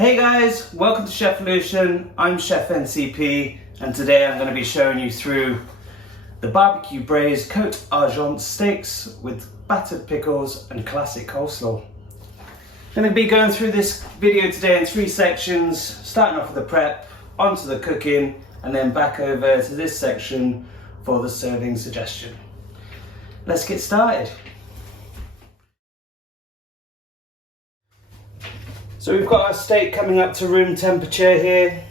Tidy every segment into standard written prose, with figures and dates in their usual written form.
Hey guys, welcome to Chefolution. I'm Chef NCP and today I'm going to be showing you through the barbecue braised Côte Argent steaks with battered pickles and classic coleslaw. I'm going to be going through this video today in three sections, starting off with the prep, onto the cooking, and then back over to this section for the serving suggestion. Let's get started. So we've got our steak coming up to room temperature here.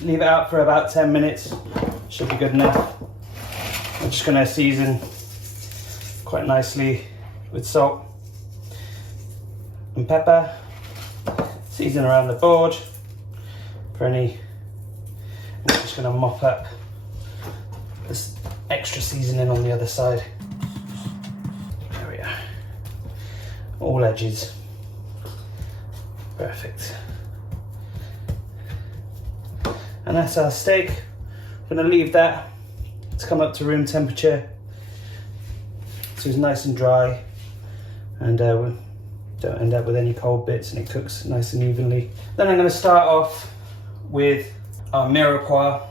Leave it out for about 10 minutes. Should be good enough. I'm just going to season quite nicely with salt and pepper. Season around the board for any. I'm just going to mop up this extra seasoning on the other side. There we are. All edges. Perfect. And that's our steak. I'm going to leave that to come up to room temperature so it's nice and dry and we don't end up with any cold bits and it cooks nice and evenly. Then I'm going to start off with our mirepoix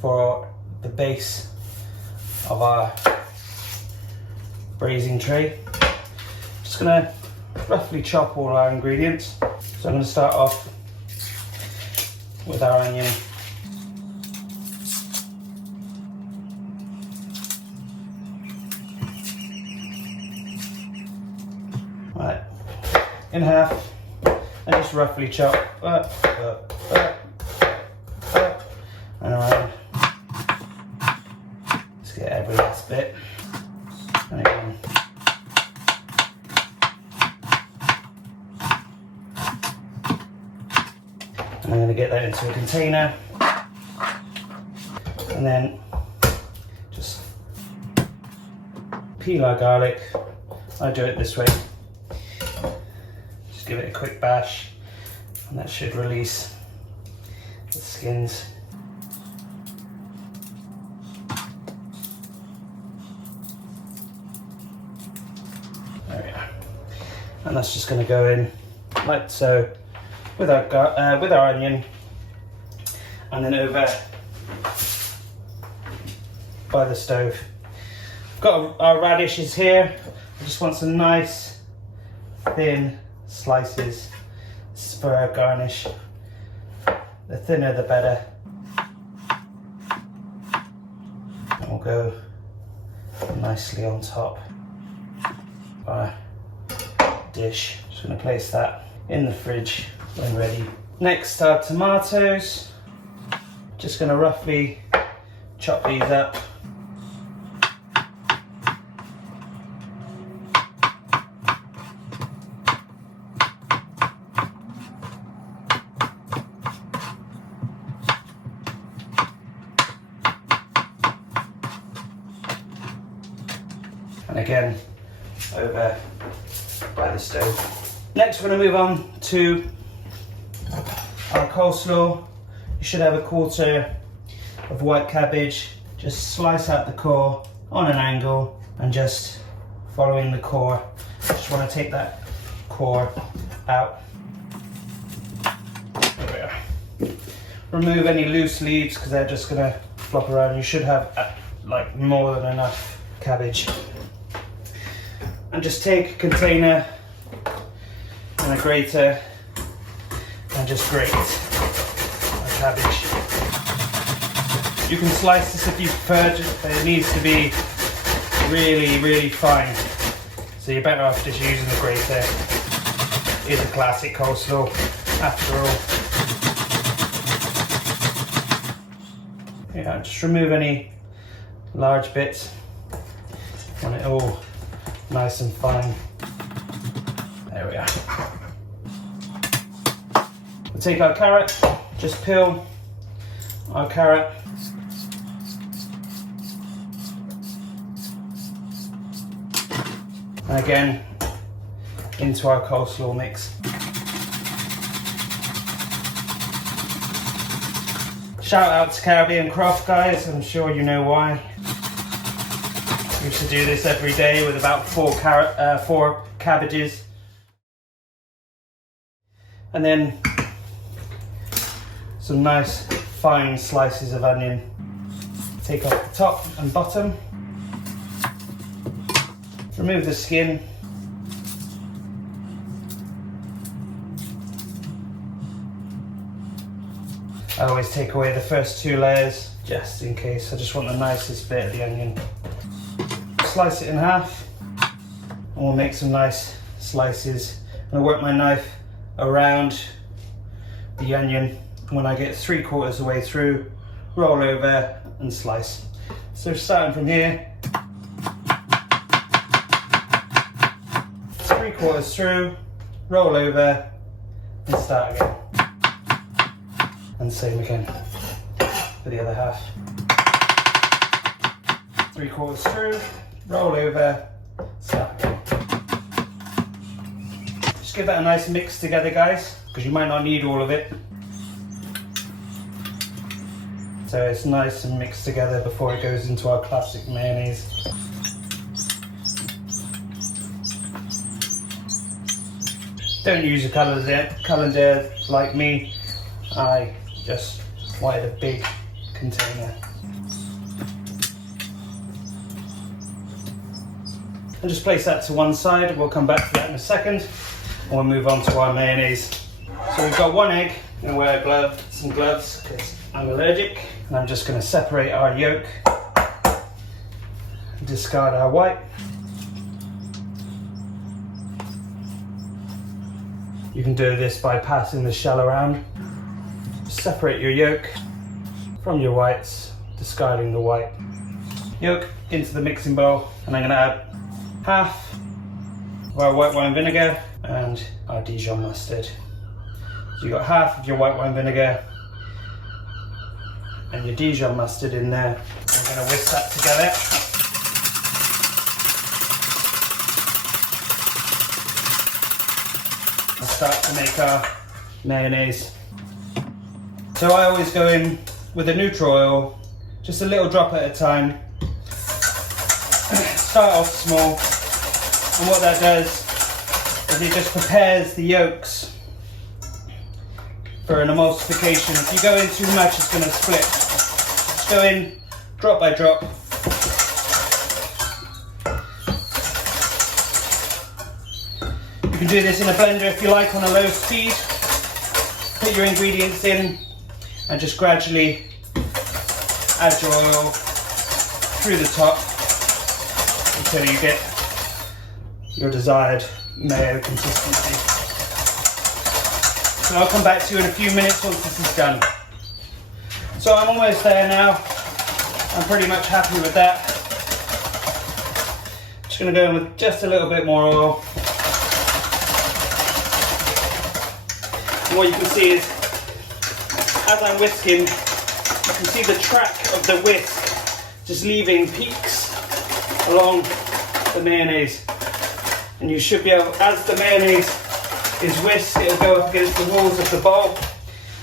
for the base of our braising tray. Just going to roughly chop all our ingredients. So I'm going to start off with our onion. Right, in half, and just roughly chop up, and around. Let's get every last bit. And again. And I'm going to get that into a container and then just peel our garlic. I do it this way. Just give it a quick bash and that should release the skins. There we are. And that's just going to go in like so. With our onion, and then over by the stove. Got our radishes here. I just want some nice thin slices for our garnish. The thinner the better. And we'll go nicely on top of our dish. Just going to place that in the fridge when ready. Next, our tomatoes. Just going to roughly chop these up. And again, over by the stove. Next, we're going to move on to our coleslaw. You should have a quarter of white cabbage. Just slice out the core on an angle and just following the core. Just want to take that core out. There we are. Remove any loose leaves because they're just going to flop around. You should have like more than enough cabbage. And just take a container and a grater and just grate our cabbage. You can slice this if you prefer, but it needs to be really fine. So you're better off just using the grater. It's a classic coleslaw after all. Yeah, just remove any large bits. Want it all nice and fine. There we are. We'll take our carrot, just peel our carrot. And again, into our coleslaw mix. Shout out to Caribbean Craft, guys, I'm sure you know why. I used to do this every day with about four cabbages. And then some nice fine slices of onion. Take off the top and bottom. Remove the skin. I always take away the first 2 layers just in case. I just want the nicest bit of the onion. Slice it in half and we'll make some nice slices. I'm going to work my knife around the onion. When I get 3/4 of the way through, roll over and slice. So starting from here, 3/4 through, roll over and start again. And same again for the other half. 3/4 through, roll over, start again. Just give that a nice mix together, guys, because you might not need all of it. So it's nice and mixed together before it goes into our classic mayonnaise. Don't use a colander like me. I just wanted a big container. And just place that to one side. We'll come back to that in a second. And we'll move on to our mayonnaise. So we've got 1 egg. I'm going to wear some gloves because I'm allergic. And I'm just going to separate our yolk. Discard our white. You can do this by passing the shell around. Separate your yolk from your whites, discarding the white. Yolk into the mixing bowl, and I'm going to add half of our white wine vinegar and our Dijon mustard. So you've got half of your white wine vinegar and your Dijon mustard in there. I'm going to whisk that together. And start to make our mayonnaise. So I always go in with a neutral oil, just a little drop at a time. Start off small, and what that does is it just prepares the yolks for an emulsification. If you go in too much, it's going to split. Just go in drop by drop. You can do this in a blender if you like on a low speed. Put your ingredients in and just gradually add your oil through the top until you get your desired mayo consistency. So I'll come back to you in a few minutes once this is done. So I'm almost there now. I'm pretty much happy with that. Just going to go in with just a little bit more oil. And what you can see is, as I'm whisking, you can see the track of the whisk just leaving peaks along the mayonnaise. And you should be able, as the mayonnaise is whisked, it'll go up against the walls of the bowl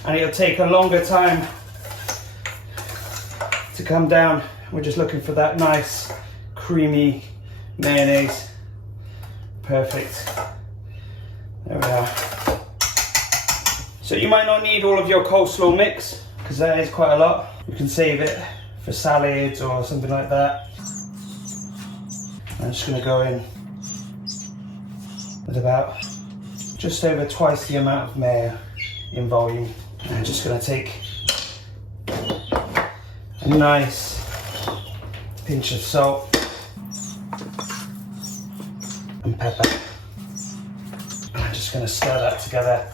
and it'll take a longer time to come down. We're just looking for that nice creamy mayonnaise. Perfect. There we are. So you might not need all of your coleslaw mix because that is quite a lot. You can save it for salads or something like that. I'm just going to go in with about just over twice the amount of mayo in volume. And I'm just going to take a nice pinch of salt and pepper. And I'm just going to stir that together.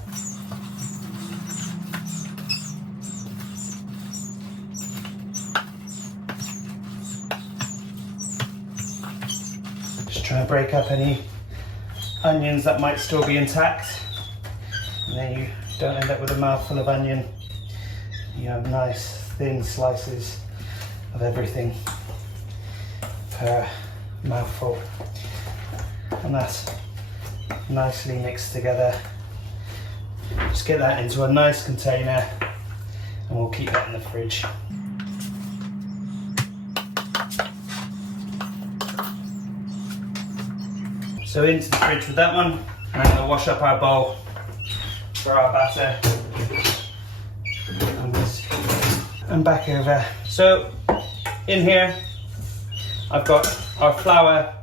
Just try and break up any onions that might still be intact, and then you don't end up with a mouthful of onion. You have nice thin slices of everything per mouthful, and that's nicely mixed together. Just get that into a nice container and we'll keep that in the fridge. So into the fridge with that one, and I'm going to wash up our bowl for our batter. I'm and back over. So in here I've got our flour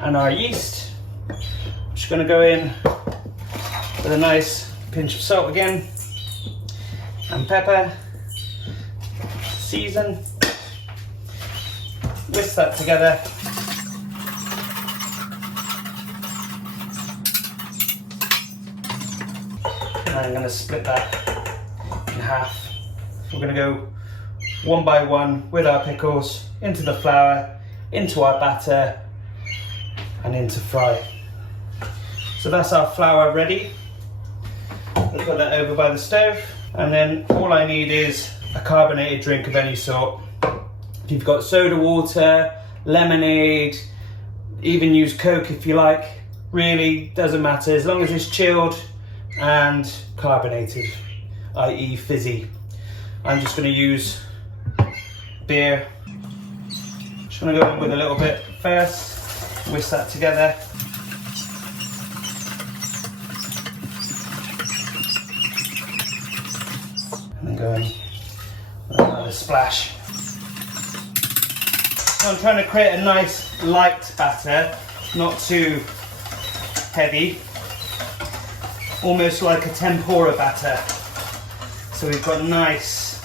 and our yeast. I'm just going to go in with a nice pinch of salt again and pepper, season, whisk that together. And I'm going to split that in half. We're going to go one by one with our pickles into the flour, into our batter, and into fry. So that's our flour ready. We'll put that over by the stove, and then all I need is a carbonated drink of any sort. If you've got soda water, lemonade, even use Coke if you like, really doesn't matter as long as it's chilled and carbonated, i.e. fizzy. I'm just going to use beer. Just going to go in with a little bit first, whisk that together. And then go in with another splash. So I'm trying to create a nice light batter, not too heavy, almost like a tempura batter. So we've got nice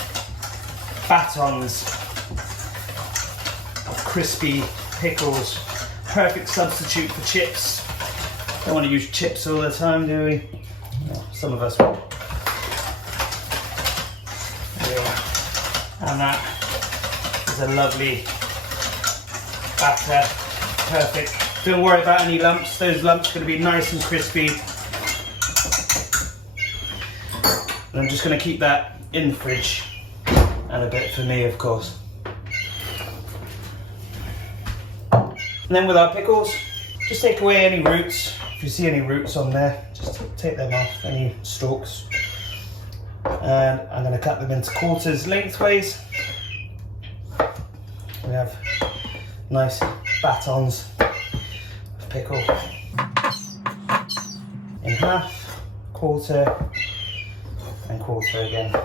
batons of crispy pickles, perfect substitute for chips. Don't want to use chips all the time, do we? No, some of us will. Yeah. And that is a lovely batter, perfect. Don't worry about any lumps, those lumps are going to be nice and crispy. And I'm just going to keep that in the fridge, and a bit for me of course. And then with our pickles, just take away any roots. If you see any roots on there, just take them off, any stalks. And I'm going to cut them into quarters lengthways. We have nice batons of pickle. In half, quarter, and quarter again.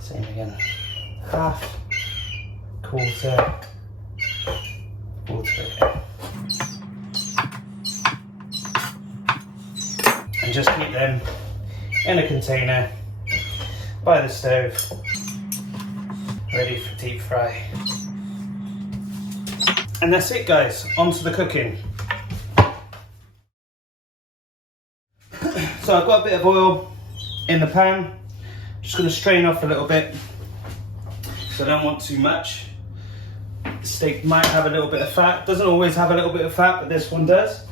Same again. Half, quarter, quarter again. And just keep them in a container by the stove, ready for deep fry. And that's it guys, on to the cooking. So I've got a bit of oil in the pan, just going to strain off a little bit, so I don't want too much. The steak might have a little bit of fat, doesn't always have a little bit of fat, but this one does.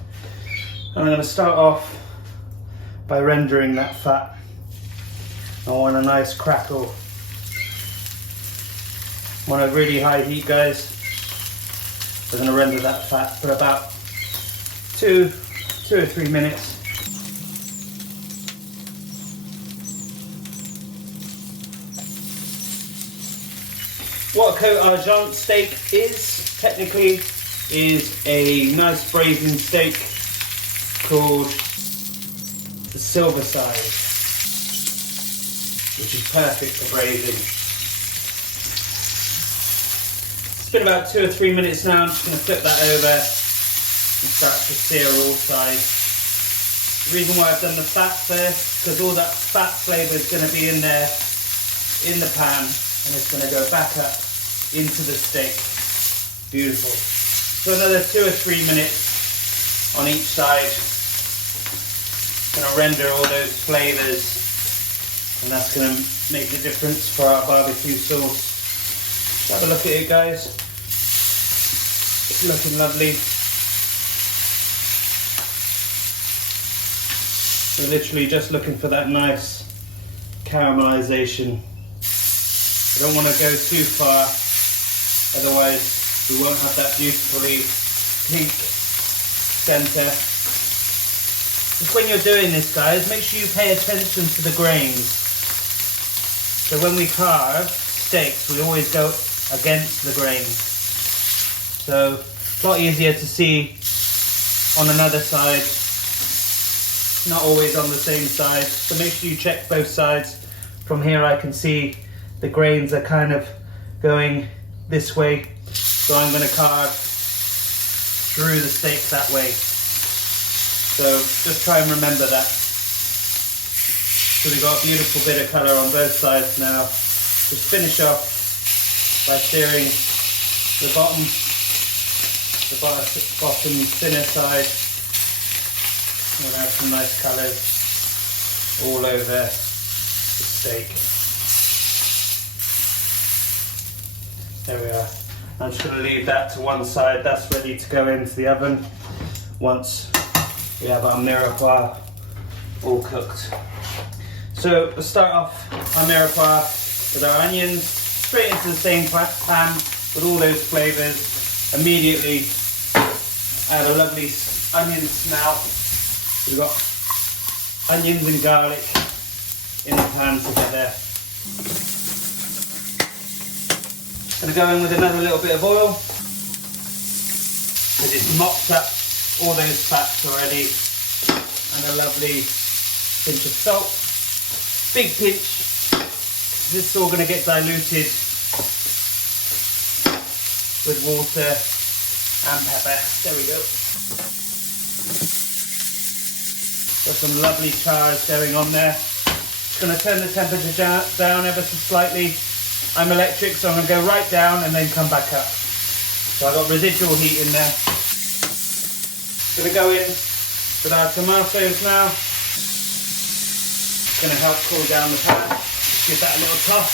And I'm going to start off by rendering that fat. I want a nice crackle. I want a really high heat guys. We're going to render that fat for about two or 3 minutes. What a Côte Argent steak is, technically, is a nice braised steak called the silver side, which is perfect for braising. It's been about 2 or 3 minutes now. I'm just going to flip that over and start to sear all sides. The reason why I've done the fat first, because all that fat flavour is going to be in there, in the pan, and it's going to go back up into the steak. Beautiful. So another 2 or 3 minutes on each side. Going to render all those flavours, and that's going to make the difference for our barbecue sauce. Have a look at it guys. It's looking lovely. We're literally just looking for that nice caramelisation. We don't want to go too far, otherwise we won't have that beautifully pink centre. Just when you're doing this guys, make sure you pay attention to the grains. So when we carve steaks, we always go against the grains. So it's a lot easier to see on another side, not always on the same side. So make sure you check both sides. From here I can see the grains are kind of going this way, so I'm going to carve through the steak that way. So just try and remember that. So we've got a beautiful bit of colour on both sides now. Just finish off by searing the bottom thinner side. We'll have some nice colours all over the steak. There we are. I'm just going to leave that to one side. That's ready to go into the oven once we have our mirepoix all cooked. So we'll start off our mirepoix with our onions, straight into the same pan with all those flavours. Immediately add a lovely onion smell. We've got onions and garlic in the pan together. Going to go in with another little bit of oil because it's mopped up all those fats already, and a lovely pinch of salt. Big pinch. This is all going to get diluted with water and pepper. There we go. Got some lovely chars going on there. Just going to turn the temperature down ever so slightly. I'm electric, so I'm going to go right down and then come back up. So I've got residual heat in there. Going to go in with our tomatoes now. Going to help cool down the pan. Give that a little toss.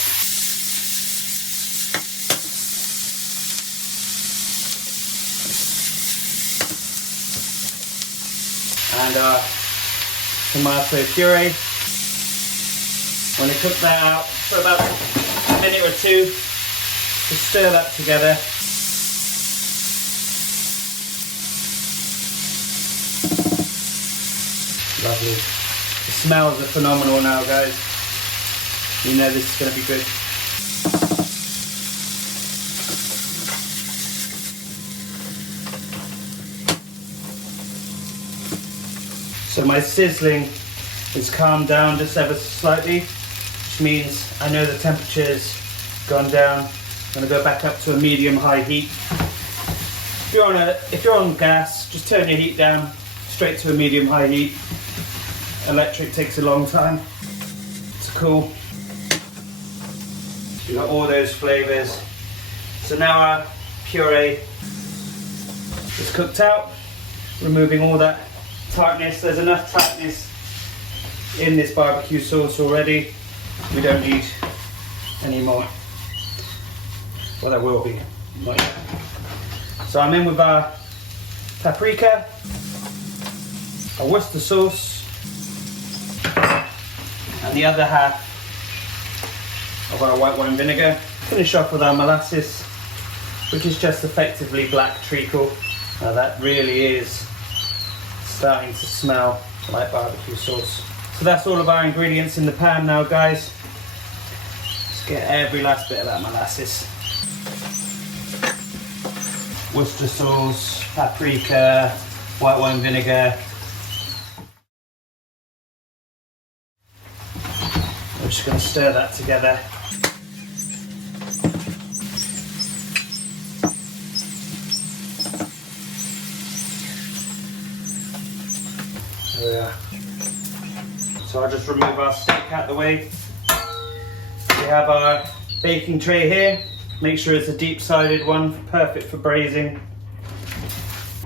And our tomato puree. I'm going to cook that out for about a minute or two. Just stir that together. Lovely. The smells are phenomenal now, guys. You know this is going to be good. So my sizzling is calmed down just ever so slightly, which means I know the temperature's gone down. I'm going to go back up to a medium-high heat. If you're on gas, just turn your heat down straight to a medium-high heat. Electric takes a long time to cool. You've got all those flavours. So now our puree is cooked out, removing all that tartness. There's enough tartness in this barbecue sauce already. We don't need any more. Well, there will be. Not yet. So I'm in with our paprika, our Worcester sauce, and the other half of our white wine vinegar. Finish off with our molasses, which is just effectively black treacle. Now that really is starting to smell like barbecue sauce. So that's all of our ingredients in the pan now, guys. Let's get every last bit of that molasses. Worcester sauce, paprika, white wine vinegar. We're just going to stir that together. There we are. So I'll just remove our steak out of the way. We have our baking tray here. Make sure it's a deep-sided one, perfect for braising.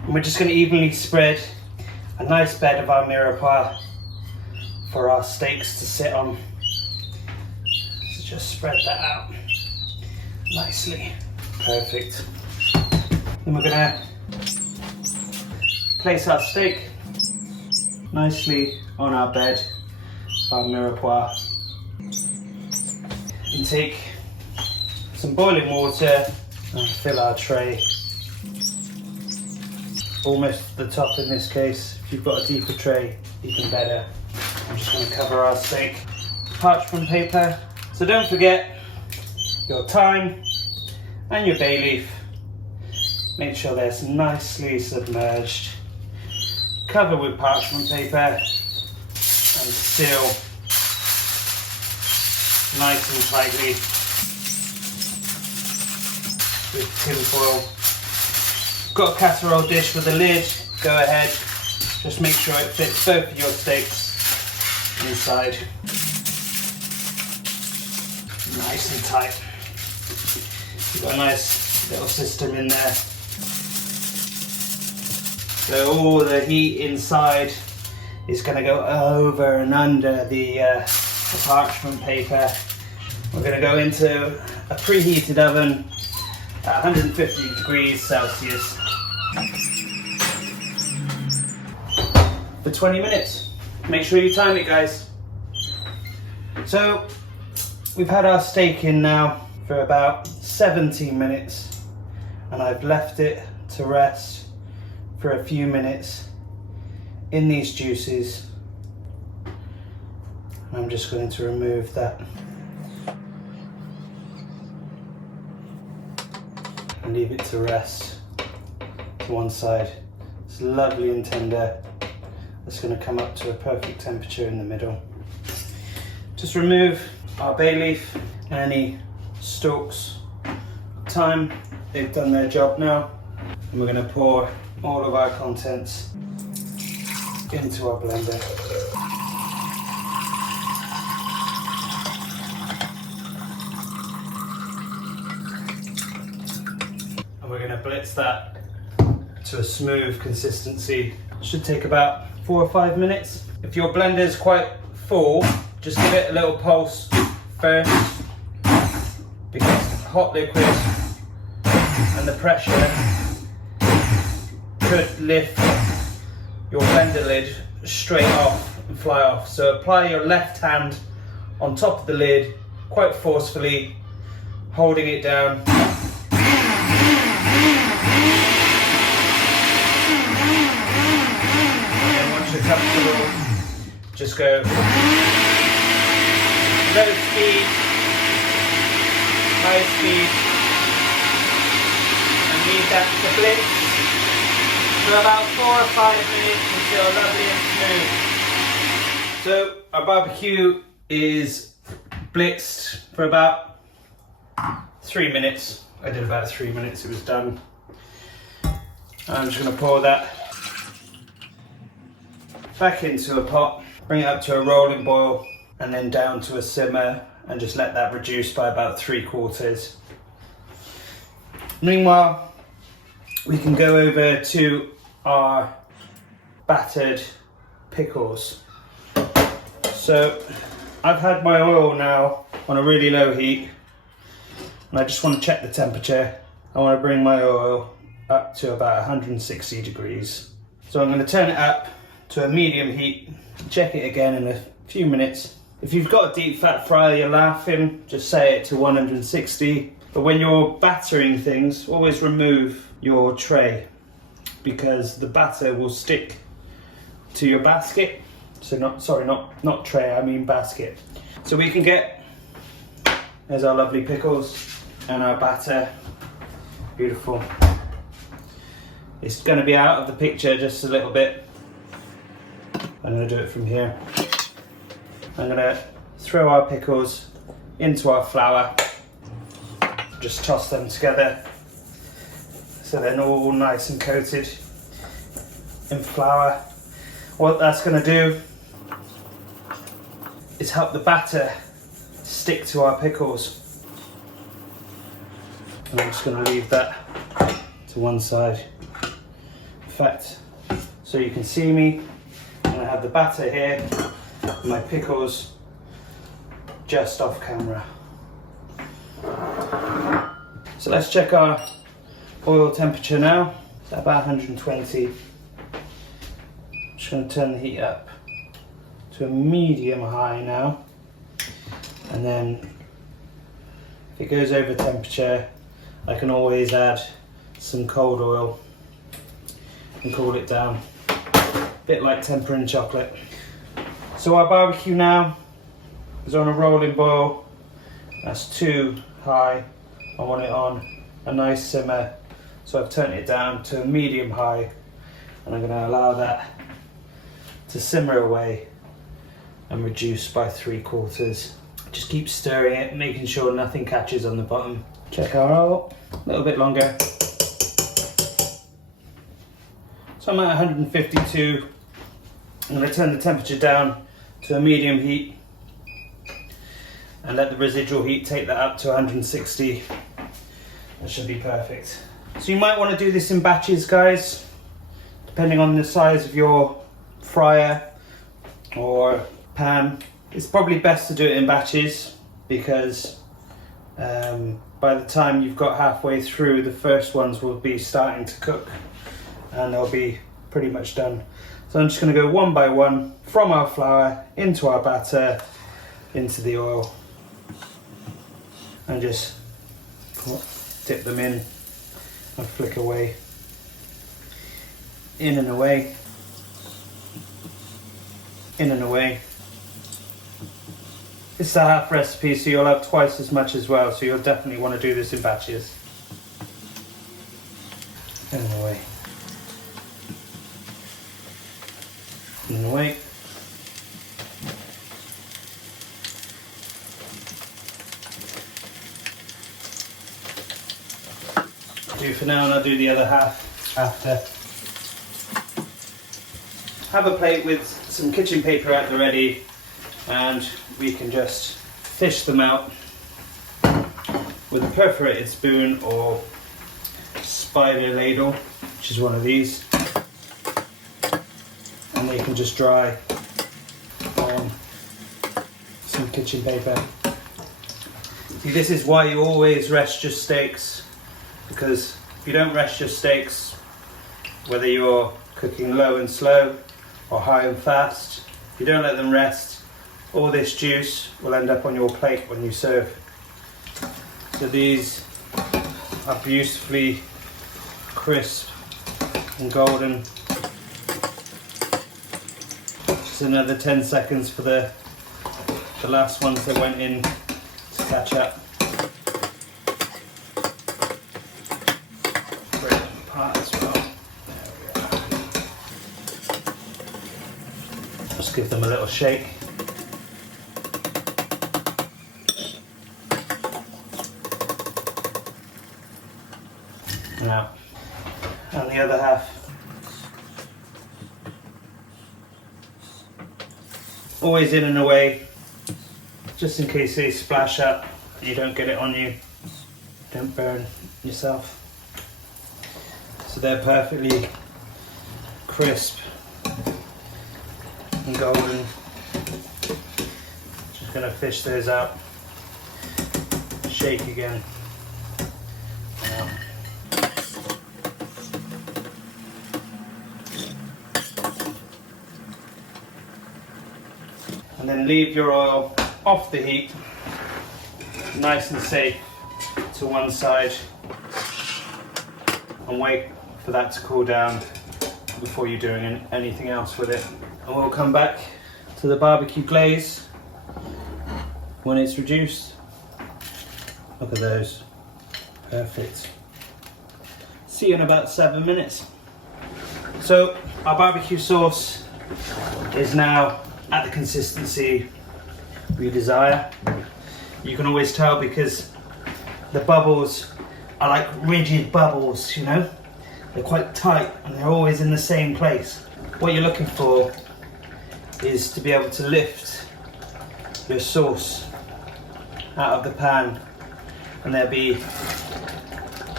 And we're just going to evenly spread a nice bed of our mirepoix for our steaks to sit on. So just spread that out nicely. Perfect. Then we're going to place our steak nicely on our bed, our mirepoix, and take some boiling water and fill our tray. Almost the top in this case. If you've got a deeper tray, even better. I'm just going to cover our steak with parchment paper. So don't forget your thyme and your bay leaf. Make sure they're nicely submerged. Cover with parchment paper and seal nice and tightly. with tin foil. Got a casserole dish with a lid, go ahead. Just make sure it fits both of your steaks inside. Nice and tight. You've got a nice little system in there. So all the heat inside is going to go over and under the parchment paper. We're going to go into a preheated oven at 150 degrees Celsius for 20 minutes. Make sure you time it, guys. So we've had our steak in now for about 17 minutes and I've left it to rest for a few minutes in these juices. I'm just going to remove that and leave it to rest to one side. It's lovely and tender. It's going to come up to a perfect temperature in the middle. Just remove our bay leaf and any stalks. Thyme, they've done their job now. And we're going to pour all of our contents into our blender. And we're going to blitz that to a smooth consistency. Should take about 4 or 5 minutes. If your blender is quite full, just give it a little pulse first, because hot liquid and the pressure could lift your blender lid straight off and fly off. So apply your left hand on top of the lid quite forcefully, holding it down. Comfortable, just go low speed, high speed, and leave that to blitz for about 4 or 5 minutes until lovely and smooth. So our barbecue is blitzed for about 3 minutes. I did about 3 minutes, it was done. I'm just going to pour that back into a pot, bring it up to a rolling boil and then down to a simmer and just let that reduce by about 3/4. Meanwhile, we can go over to our battered pickles. So I've had my oil now on a really low heat and I just want to check the temperature. I want to bring my oil up to about 160 degrees. So I'm going to turn it up to a medium heat, check it again in a few minutes. If you've got a deep fat fryer you're laughing, just set it to 160. But when you're battering things, always remove your tray because the batter will stick to your basket. So not tray, I mean basket. So we can get, there's our lovely pickles and our batter, beautiful. It's going to be out of the picture just a little bit. I'm going to do it from here. I'm going to throw our pickles into our flour. Just toss them together so they're all nice and coated in flour. What that's going to do is help the batter stick to our pickles. And I'm just going to leave that to one side. In fact, so you can see me, I have the batter here, and my pickles just off camera. So let's check our oil temperature now. It's at about 120. I'm just going to turn the heat up to a medium high now. And then if it goes over temperature, I can always add some cold oil and cool it down. Bit like tempering chocolate. So our barbecue now is on a rolling boil. That's too high. I want it on a nice simmer. So I've turned it down to a medium high and I'm going to allow that to simmer away and reduce by 3/4. Just keep stirring it, making sure nothing catches on the bottom. Check our oil, a little bit longer. So I'm at 152. I'm going to turn the temperature down to a medium heat and let the residual heat take that up to 160. That should be perfect. So you might want to do this in batches, guys, depending on the size of your fryer or pan. It's probably best to do it in batches because by the time you've got halfway through, the first ones will be starting to cook and they'll be pretty much done. So I'm just going to go one by one from our flour into our batter, into the oil, and just dip them in and flick away, in and away, in and away. It's a half recipe, so you'll have twice as much as well, so you'll definitely want to do this in batches. In and away. In and away. Do for now, and I'll do the other half after. Have a plate with some kitchen paper at the ready, and we can just fish them out with a perforated spoon or spider ladle, which is one of these, and they can just dry on some kitchen paper. See, this is why you always rest your steaks, because if you don't rest your steaks, whether you're cooking low and slow or high and fast, if you don't let them rest, all this juice will end up on your plate when you serve. So these are beautifully crisp and golden. Just another 10 seconds for the last ones that went in to catch up. Break them apart as well. There we are. Just give them a little shake. Now, and the other half. Always in and away, just in case they splash up and you don't get it on you, don't burn yourself. So they're perfectly crisp and golden. Just gonna fish those out, shake again. Now. And then leave your oil off the heat, nice and safe, to one side, and wait for that to cool down before you're doing anything else with it. And we'll come back to the barbecue glaze when it's reduced. Look at those, perfect. See you in about 7 minutes. So our barbecue sauce is now at the consistency we desire. You can always tell because the bubbles are like rigid bubbles, you know? They're quite tight and they're always in the same place. What you're looking for is to be able to lift your sauce out of the pan and there be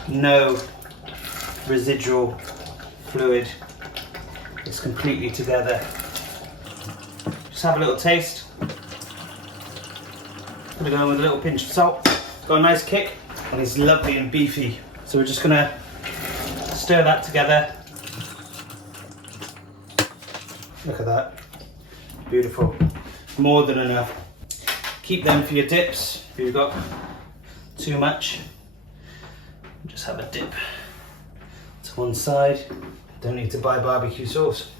no residual fluid. It's completely together. Just have a little taste. I'm gonna go in with a little pinch of salt. Got a nice kick and it's lovely and beefy. So we're just gonna stir that together. Look at that, beautiful, more than enough. Keep them for your dips if you've got too much. Just have a dip to one side. Don't need to buy barbecue sauce.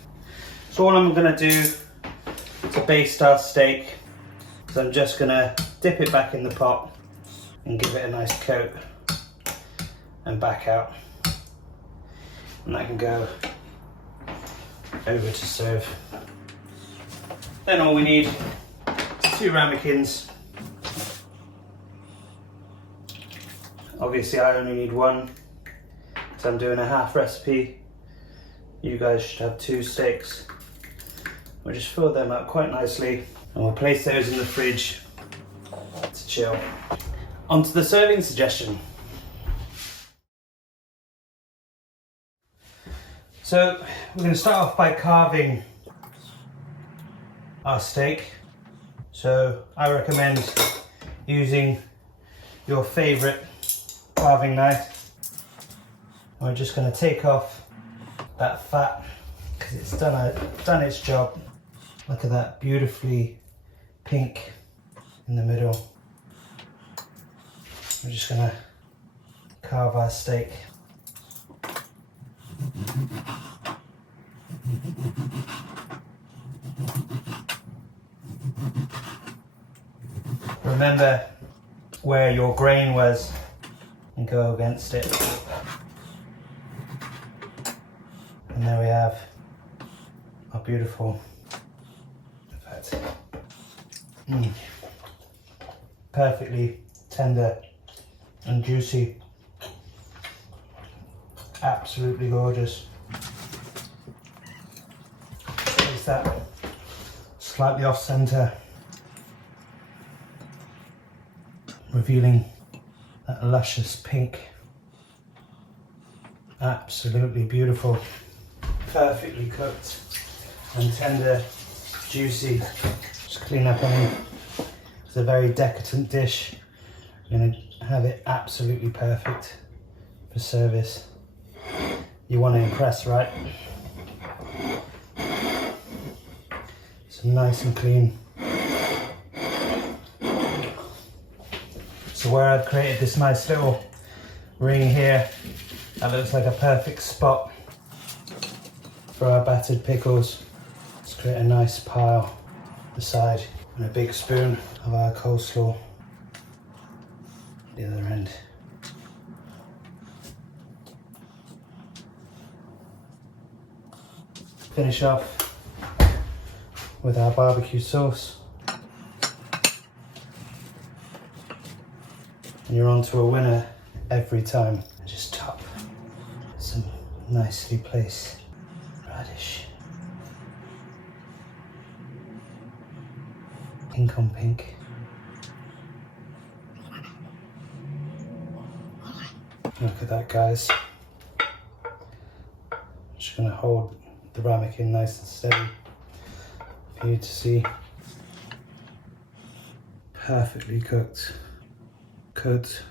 So all I'm gonna do to baste our steak is I'm just gonna dip it back in the pot and give it a nice coat and back out. And that can go over to serve. Then all we need is 2 ramekins Obviously I only need one, because I'm doing a half recipe. You guys should have 2 steaks. We'll just fill them up quite nicely, and we'll place those in the fridge to chill. On to the serving suggestion. So we're going to start off by carving our steak. So I recommend using your favourite carving knife. We're just going to take off that fat because it's done its job. Look at that, beautifully pink in the middle. We're just going to carve our steak. Remember where your grain was and go against it. And there we have our beautiful, perfectly tender and juicy. Absolutely gorgeous. Place that slightly off center, revealing that luscious pink. Absolutely beautiful. Perfectly cooked and tender, juicy. Just clean up any. It's a very decadent dish. You're going to have it absolutely perfect for service. You want to impress, right? So nice and clean. So where I've created this nice little ring here, that looks like a perfect spot for our battered pickles. Let's create a nice pile beside, and a big spoon of our coleslaw at the other end. Finish off with our barbecue sauce. And you're on to a winner every time. Just top some nicely placed radish. Pink on pink. Look at that, guys. Just gonna hold the ramekin nice and steady for you to see. Perfectly cooked. Côte,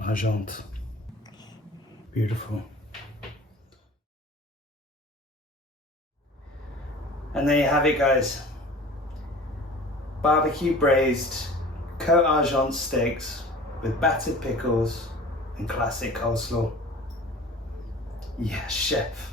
Argent. Beautiful. And there you have it, guys. Barbecue braised Côte Argent steaks with battered pickles and classic coleslaw. Yeah, chef.